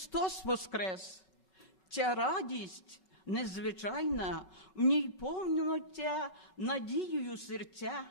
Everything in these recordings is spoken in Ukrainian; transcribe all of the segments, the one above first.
Христос Воскрес! Ця радість незвичайна, в ній повнюються надією серця,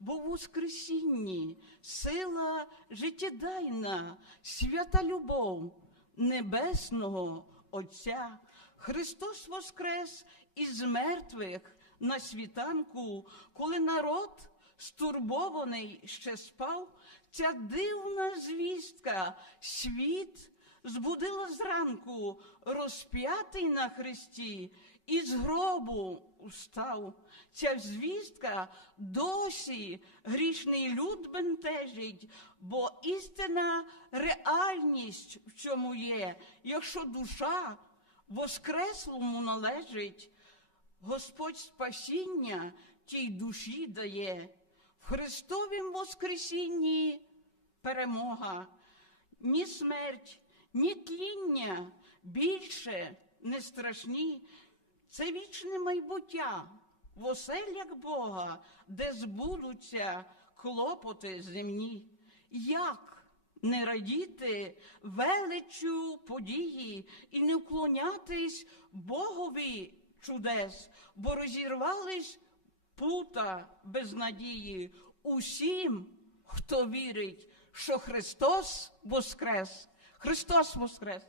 бо в Воскресінні сила життєдайна, свята любов Небесного Отця. Христос Воскрес із мертвих на світанку, коли народ стурбований ще спав, ця дивна звістка, світ збудила зранку, розп'ятий на хресті, і з гробу устав. Ця звістка досі грішний люд бентежить, бо істина реальність в чому є, якщо душа воскреслому належить, Господь спасіння тій душі дає. В Христовім Воскресінні перемога, ні смерть, ні тління більше не страшні. Це вічне майбуття в оселях Бога, де збудуться клопоти земні. Як не радіти величу події і не вклонятись Богові чудес, бо розірвались пута безнадії усім, хто вірить, що Христос воскрес. Христос воскрес!